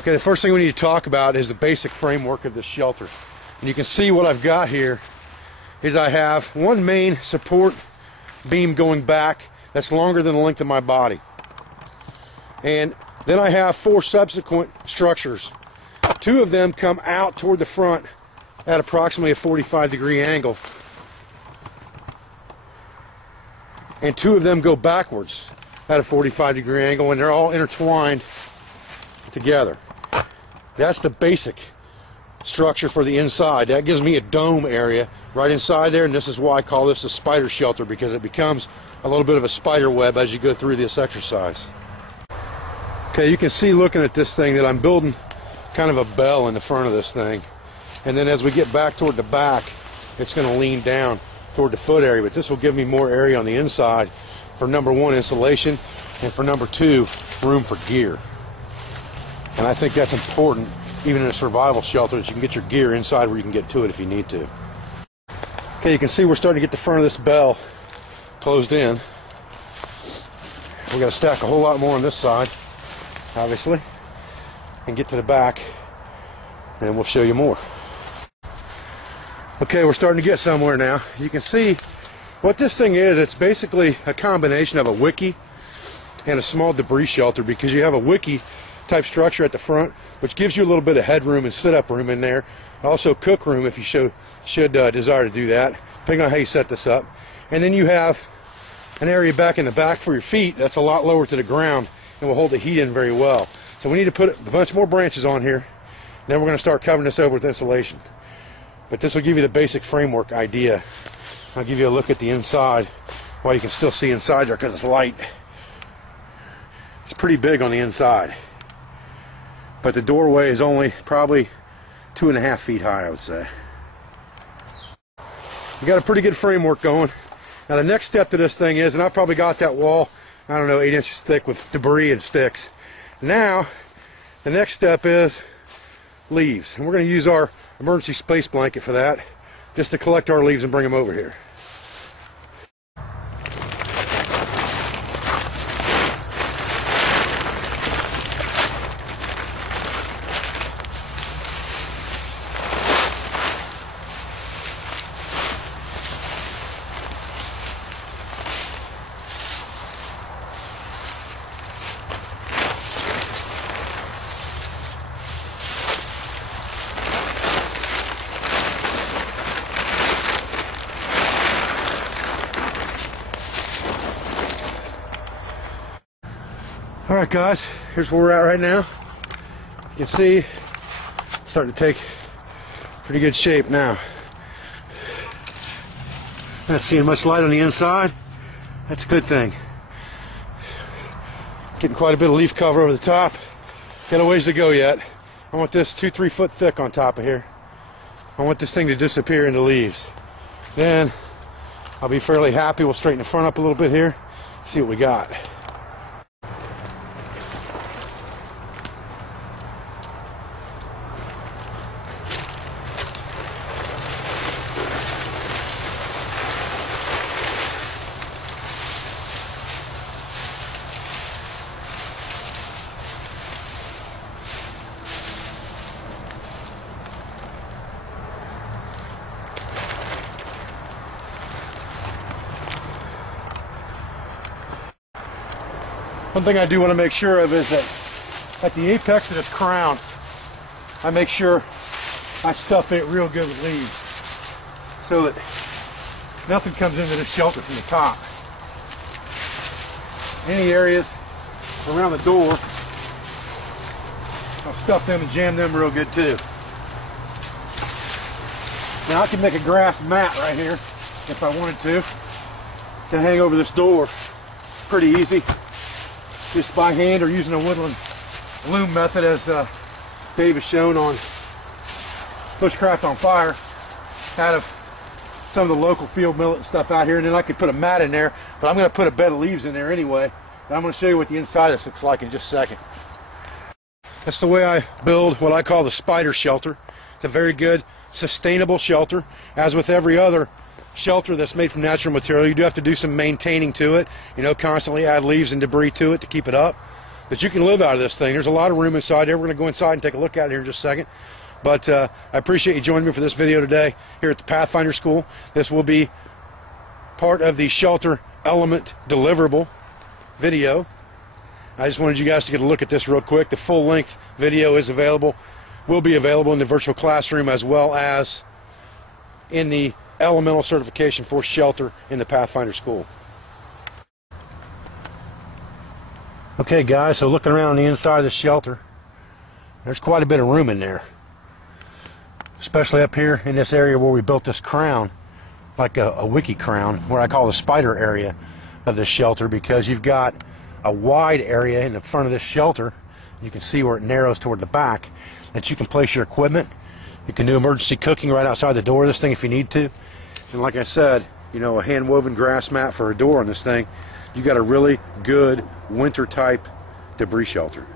Okay, the first thing we need to talk about is the basic framework of this shelter. And you can see what I've got here is I have one main support beam going back that's longer than the length of my body. And then I have 4 subsequent structures. 2 of them come out toward the front at approximately a 45-degree angle. And 2 of them go backwards at a 45-degree angle, and they're all intertwined together. That's the basic structure for the inside. That gives me a dome area right inside there, and this is why I call this a spider shelter, because it becomes a little bit of a spider web as you go through this exercise. Okay, you can see looking at this thing that I'm building kind of a bell in the front of this thing, and then as we get back toward the back, it's going to lean down toward the foot area, but this will give me more area on the inside for number 1, insulation, and for number 2, room for gear. And I think that's important even in a survival shelter, that you can get your gear inside where you can get to it if you need to. Okay, you can see we're starting to get the front of this bell closed in. We're going to stack a whole lot more on this side, obviously, and get to the back, and we'll show you more. Okay, we're starting to get somewhere now. You can see what this thing is. It's basically a combination of a wiki and a small debris shelter, because you have a wiki type structure at the front, which gives you a little bit of headroom and sit-up room in there. Also cook room if you should desire to do that, depending on how you set this up. And then you have an area back in the back for your feet that's a lot lower to the ground and will hold the heat in very well. So we need to put a bunch more branches on here. Then we're going to start covering this over with insulation. But this will give you the basic framework idea. I'll give you a look at the inside while you can still see inside there because it's light. It's pretty big on the inside. But the doorway is only probably 2.5 feet high, I would say. We got a pretty good framework going. Now the next step to this thing is, and I've probably got that wall, I don't know, 8 inches thick with debris and sticks. Now, the next step is leaves. And we're going to use our emergency space blanket for that, just to collect our leaves and bring them over here. Alright guys, here's where we're at right now. You can see it's starting to take pretty good shape now. Not seeing much light on the inside. That's a good thing. Getting quite a bit of leaf cover over the top. Got a ways to go yet. I want this 2-3 foot thick on top of here. I want this thing to disappear into leaves. Then I'll be fairly happy. We'll straighten the front up a little bit here. See what we got. One thing I do want to make sure of is that at the apex of this crown, I make sure I stuff it real good with leaves so that nothing comes into this shelter from the top. Any areas around the door, I'll stuff them and jam them real good too. Now I can make a grass mat right here if I wanted to hang over this door. Pretty easy. Just by hand or using a woodland loom method, as Dave has shown on Bushcraft on Fire, out of some of the local field millet and stuff out here. And then I could put a mat in there, but I'm going to put a bed of leaves in there anyway. And I'm going to show you what the inside of this looks like in just a second. That's the way I build what I call the spider shelter. It's a very good, sustainable shelter. As with every other shelter that's made from natural material, you do have to do some maintaining to it, you know, constantly add leaves and debris to it to keep it up. that you can live out of this thing. There's a lot of room inside there. We're going to go inside and take a look at it here in just a second. But I appreciate you joining me for this video today here at the Pathfinder School. This will be part of the Shelter Element deliverable video. I just wanted you guys to get a look at this real quick. The full-length video is available, will be available in the virtual classroom as well as in the elemental certification for Shelter in the Pathfinder School. Okay guys, so looking around the inside of the shelter, there's quite a bit of room in there. Especially up here in this area where we built this crown, like a wiki crown, what I call the spider area of this shelter, because you've got a wide area in the front of this shelter. You can see where it narrows toward the back, that you can place your equipment. You can do emergency cooking right outside the door of this thing if you need to. And like I said, you know, a hand-woven grass mat for a door on this thing. You got a really good winter type debris shelter.